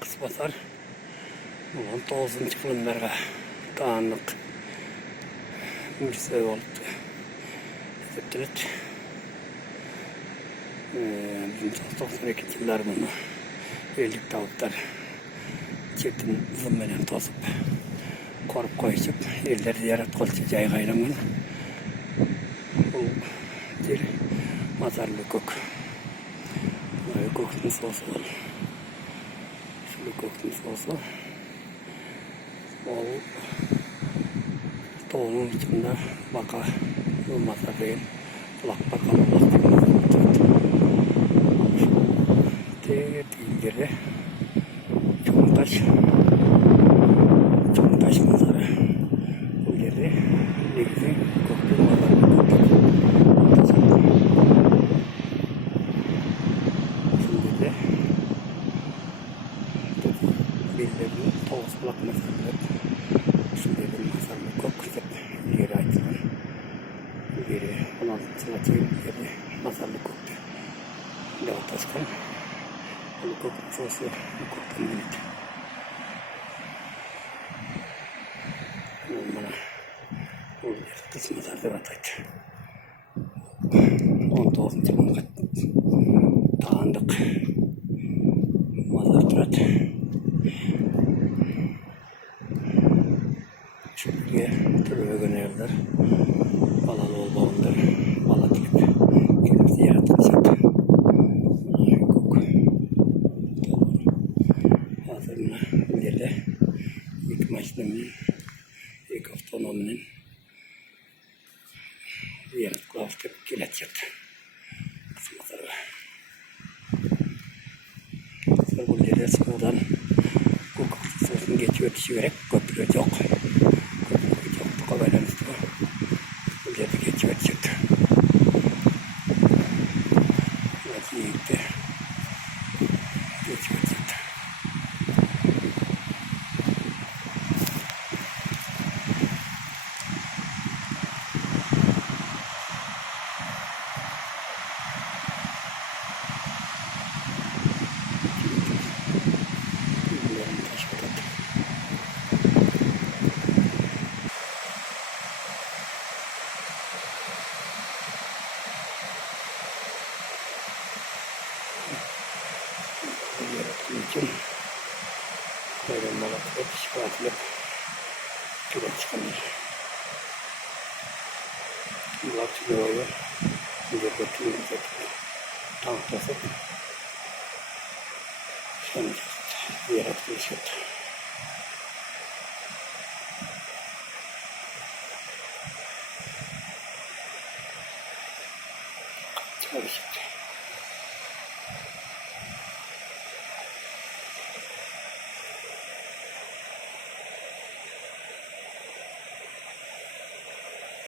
Kız basar. Ulan 9. kılımlarga dağınlık bir sev oldu. Teptilet. Bizim 92 yıllar bunu ellik tavuklar çetin zımmelen tosup korup koyup eller ziyaret kılçı cay gayramın. Bu bir mazarlı kök. Kökün sosu ol. Şöyle kökün sosu. O tohunun içinde baka bu mazarlı kulak bakalım. Ilgili Çomtaş mezarı ilgili ilgili koktu mezarı şimdi de birilerinin Toğuz Kulak mezarı şimdi de mezarı koktu ilgili aydınlar ilgili 16. ilgili mezarı koktu Levent Taşkan Hukuk sosu, hukuk temizlik. Bana bu kısmı da devataydı. 19. yılında dağındık mazartırat. Şimdi türlü gönüller balalı olmalıdır. Balatılık gelirse yaratılacak. Hazırına ilk maçlarının, ilk haftanın yarattığı hafta kilit yaptı. Kısımları. Sonra bu yerde buradan hukuk sosunu geçiyor, düşüyorek köprü yok. Köprü yok, bu kabayla üstü. Bu yerde geçiyor, çıktı. Burası gitti. Geçiyor, çıktı. Yarattığı için böyle malaklık, şifatlık güle çıkanlar. Bunlar çıkıyor. Bir de götürülecek. Tanklasıp sonuç yarattığı şey. Çalışacak.